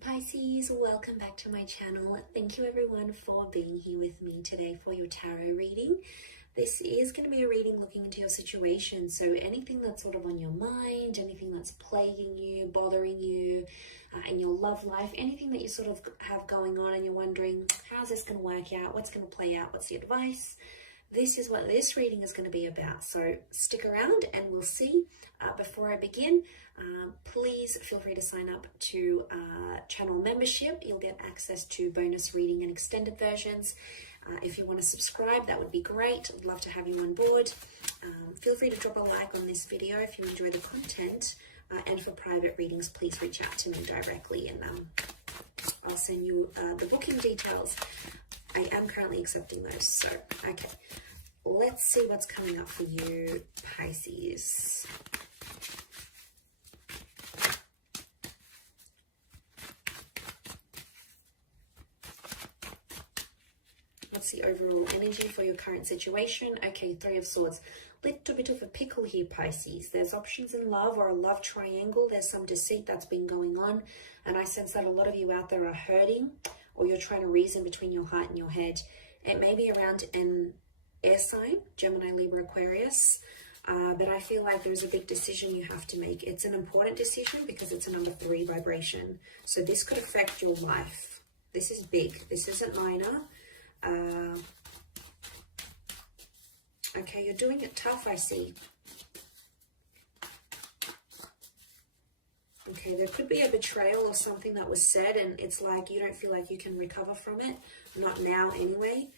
Pisces, welcome back to my channel. Thank you everyone for being here with me today for your tarot reading. This is going to be a reading looking into your situation, so anything that's sort of on your mind, anything that's plaguing you, bothering you in your love life, anything that you sort of have going on and you're wondering, how's this going to work out, what's going to play out, what's the advice? This is what this reading is going to be about, so stick around and we'll see. Before I begin, please feel free to sign up to channel membership. You'll get access to bonus reading and extended versions. If you want to subscribe, that would be great. I'd love to have you on board. Feel free to drop a like on this video if you enjoy the content. And for private readings, please reach out to me directly and I'll send you the booking details. I am currently accepting those. So, okay, let's see what's coming up for you, Pisces. What's the overall energy for your current situation? Okay, Three of Swords. Little bit of a pickle here, Pisces. There's options in love or a love triangle. There's some deceit that's been going on. And I sense that a lot of you out there are hurting, or you're trying to reason between your heart and your head. It may be around an air sign, Gemini, Libra, Aquarius. But I feel like there's a big decision you have to make. It's an important decision because it's a number 3 vibration. So this could affect your life. This is big. This isn't minor. Okay, you're doing it tough, I see. Okay, there could be a betrayal or something that was said and it's like you don't feel like you can recover from it. Not now anyway.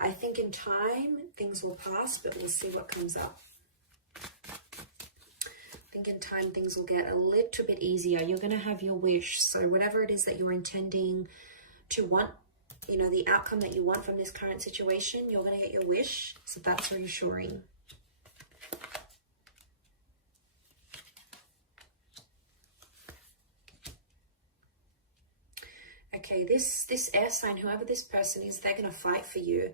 I think in time things will pass, but we'll see what comes up. I think in time things will get a little bit easier. You're going to have your wish. So whatever it is that you're intending to want, you know, the outcome that you want from this current situation, you're going to get your wish. So that's reassuring. Okay, this air sign, whoever this person is, they're going to fight for you.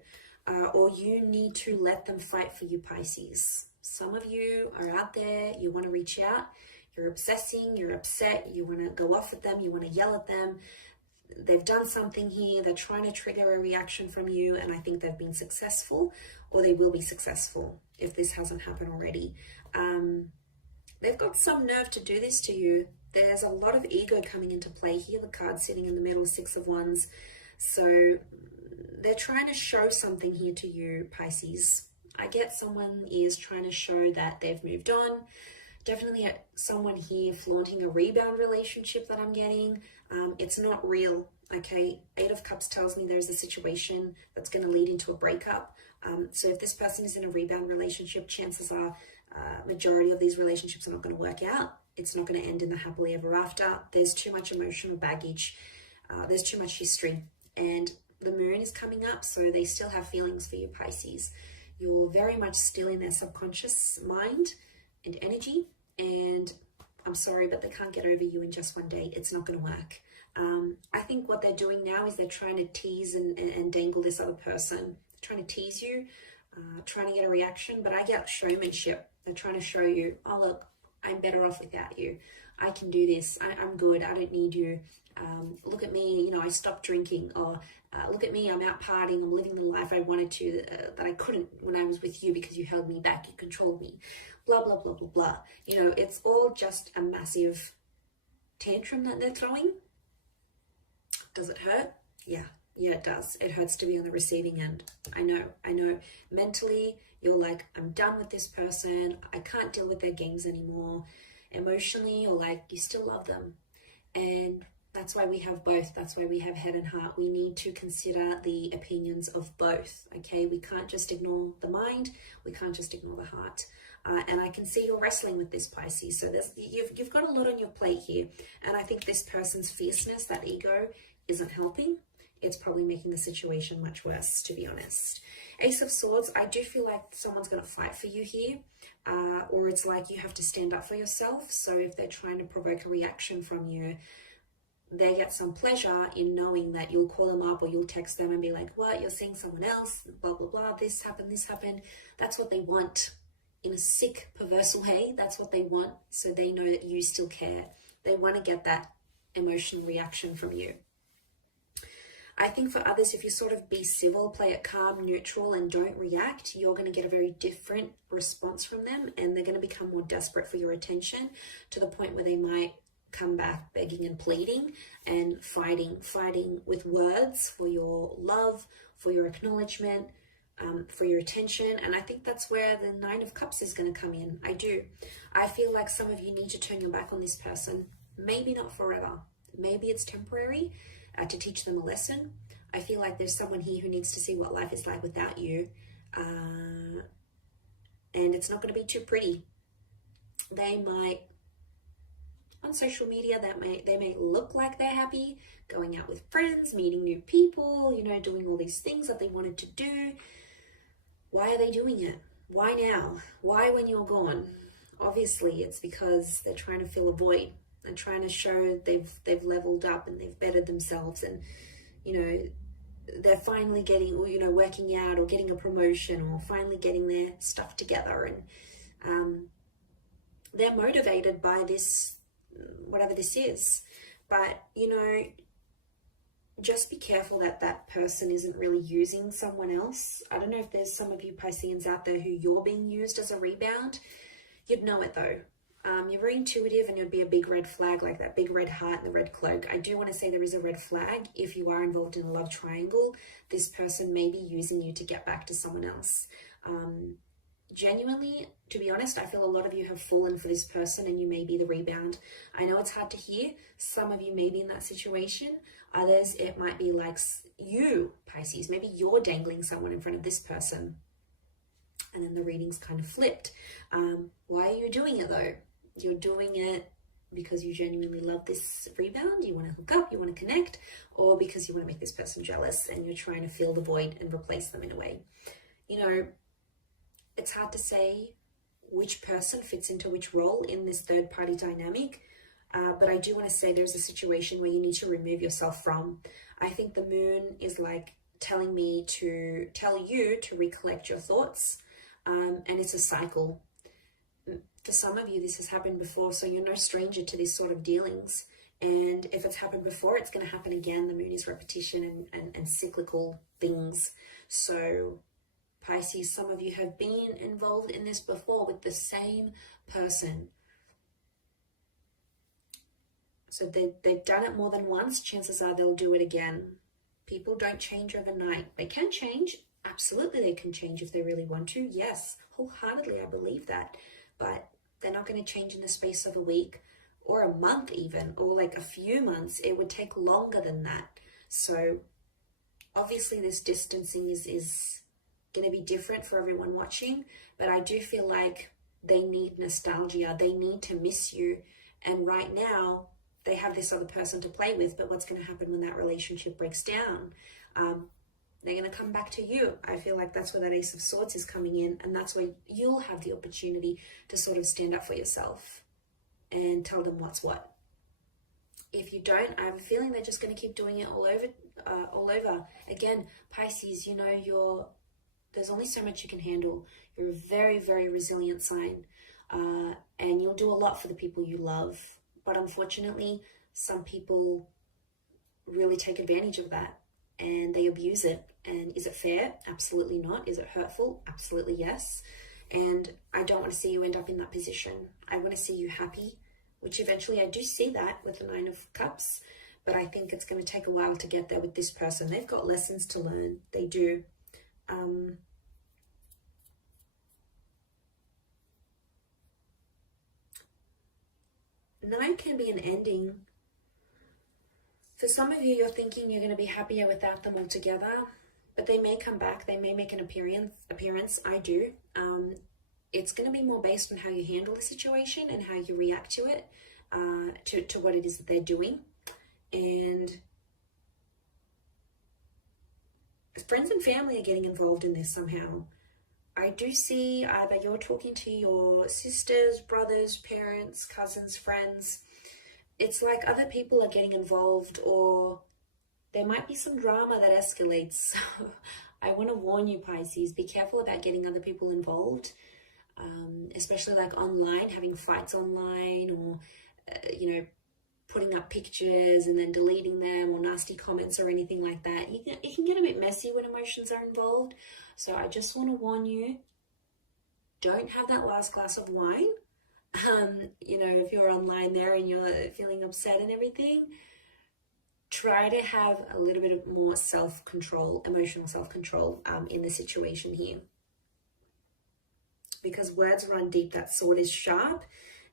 Or you need to let them fight for you, Pisces. Some of you are out there, you want to reach out, you're obsessing, you're upset, you want to go off at them, you want to yell at them. They've done something here, they're trying to trigger a reaction from you, and I think they've been successful, or they will be successful if this hasn't happened already. They've got some nerve to do this to you. There's a lot of ego coming into play here. The card sitting in the middle, 6 of Wands. So they're trying to show something here to you, Pisces. I get someone is trying to show that they've moved on. Definitely someone here flaunting a rebound relationship that I'm getting. It's not real, okay? 8 of Cups tells me there's a situation that's going to lead into a breakup. So if this person is in a rebound relationship, chances are majority of these relationships are not going to work out. It's not going to end in the happily ever after. There's too much emotional baggage. There's too much history. And the moon is coming up, so they still have feelings for you, Pisces. You're very much still in their subconscious mind and energy. And I'm sorry, but they can't get over you in just one day. It's not going to work. I think what they're doing now is they're trying to tease and dangle this other person. They're trying to tease you, trying to get a reaction, but I get showmanship. They're trying to show you, oh, look, I'm better off without you. I can do this. I'm good. I don't need you. Look at me, you know, I stopped drinking. Or look at me, I'm out partying. I'm living the life I wanted to, that I couldn't when I was with you because you held me back. You controlled me. Blah, blah, blah, blah, blah. You know, it's all just a massive tantrum that they're throwing. Does it hurt? Yeah, it does. It hurts to be on the receiving end. I know. Mentally, you're like, I'm done with this person. I can't deal with their games anymore. Emotionally, you're like, you still love them. And that's why we have both. That's why we have head and heart. We need to consider the opinions of both, okay? We can't just ignore the mind. We can't just ignore the heart. And I can see you're wrestling with this, Pisces. So you've got a lot on your plate here. And I think this person's fierceness, that ego, isn't helping. It's probably making the situation much worse, to be honest. Ace of Swords, I do feel like someone's going to fight for you here. Or it's like you have to stand up for yourself. So if they're trying to provoke a reaction from you, they get some pleasure in knowing that you'll call them up or you'll text them and be like, what, you're seeing someone else, blah, blah, blah, this happened. That's what they want. In a sick, perverse way, that's what they want. So they know that you still care. They want to get that emotional reaction from you. I think for others, if you sort of be civil, play it calm, neutral, and don't react, you're going to get a very different response from them, and they're going to become more desperate for your attention, to the point where they might come back begging and pleading and fighting with words for your love, for your acknowledgement, for your attention. And I think that's where the Nine of Cups is going to come in. I feel like some of you need to turn your back on this person. Maybe not forever. Maybe it's temporary, to teach them a lesson. I feel like there's someone here who needs to see what life is like without you. And it's not going to be too pretty. They might, on social media, they may look like they're happy, going out with friends, meeting new people, doing all these things that they wanted to do. Why are they doing it? Why now? Why when you're gone? Obviously, it's because they're trying to fill a void. They're trying to show they've leveled up and they've bettered themselves, and they're finally getting, working out or getting a promotion or finally getting their stuff together, and they're motivated by this, whatever this is. But just be careful that that person isn't really using someone else. I don't know if there's some of you Pisceans out there who you're being used as a rebound. You'd know it though. You're very intuitive, and you'd be a big red flag, like that big red heart and the red cloak. I do want to say there is a red flag. If you are involved in a love triangle, this person may be using you to get back to someone else. Genuinely, to be honest, I feel a lot of you have fallen for this person, and you may be the rebound. I know it's hard to hear. Some of you may be in that situation. Others, it might be like you, Pisces. Maybe you're dangling someone in front of this person, and then the reading's kind of flipped. Why are you doing it though? You're doing it because you genuinely love this rebound, you want to hook up, you want to connect, or because you want to make this person jealous and you're trying to fill the void and replace them in a way. It's hard to say which person fits into which role in this third party dynamic, but I do want to say there's a situation where you need to remove yourself from. I think the moon is like telling me to tell you to recollect your thoughts, and it's a cycle. For some of you, this has happened before, so you're no stranger to these sort of dealings. And if it's happened before, it's going to happen again. The moon is repetition and cyclical things. So Pisces, some of you have been involved in this before with the same person. So they've done it more than once. Chances are they'll do it again. People don't change overnight. They can change. Absolutely, they can change if they really want to. Yes, wholeheartedly, I believe that. But they're not going to change in the space of a week or a month even, or like a few months. It would take longer than that. So obviously this distancing is going to be different for everyone watching, but I do feel like they need nostalgia. They need to miss you. And right now they have this other person to play with, but what's going to happen when that relationship breaks down? They're going to come back to you. I feel like that's where that Ace of Swords is coming in, and that's where you'll have the opportunity to sort of stand up for yourself and tell them what's what. If you don't, I have a feeling they're just going to keep doing it all over. Again, Pisces, there's only so much you can handle. You're a very, very resilient sign, and you'll do a lot for the people you love. But unfortunately, some people really take advantage of that, and they abuse it. And is it fair? Absolutely not. Is it hurtful? Absolutely yes. And I don't want to see you end up in that position. I want to see you happy, which eventually I do see that with the Nine of Cups, but I think it's going to take a while to get there with this person. They've got lessons to learn. They do. Nine can be an ending. For some of you, you're thinking you're going to be happier without them altogether, but they may come back. They may make an appearance. I do. It's going to be more based on how you handle the situation and how you react to it, to what it is that they're doing. And friends and family are getting involved in this somehow. I do see either you're talking to your sisters, brothers, parents, cousins, friends. It's like other people are getting involved, or there might be some drama that escalates. So I want to warn you, Pisces, be careful about getting other people involved, especially like online, having fights online, or, putting up pictures and then deleting them, or nasty comments or anything like that. It can get a bit messy when emotions are involved. So I just want to warn you, don't have that last glass of wine. You know, if you're online there and you're feeling upset and everything, try to have a little bit more self-control, emotional self-control in the situation here. Because words run deep, that sword is sharp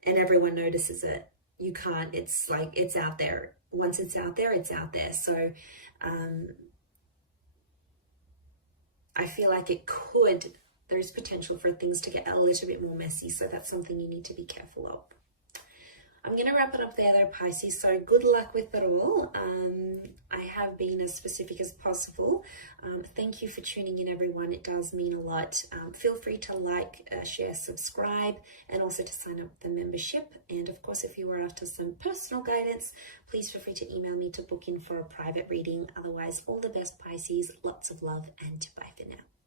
and everyone notices it. You can't, it's like, it's out there. Once it's out there, it's out there. So I feel like there's potential for things to get a little bit more messy. So that's something you need to be careful of. I'm going to wrap it up there though, Pisces. So good luck with it all. I have been as specific as possible. Thank you for tuning in, everyone. It does mean a lot. Feel free to like, share, subscribe, and also to sign up for the membership. And of course, if you were after some personal guidance, please feel free to email me to book in for a private reading. Otherwise, all the best, Pisces. Lots of love, and bye for now.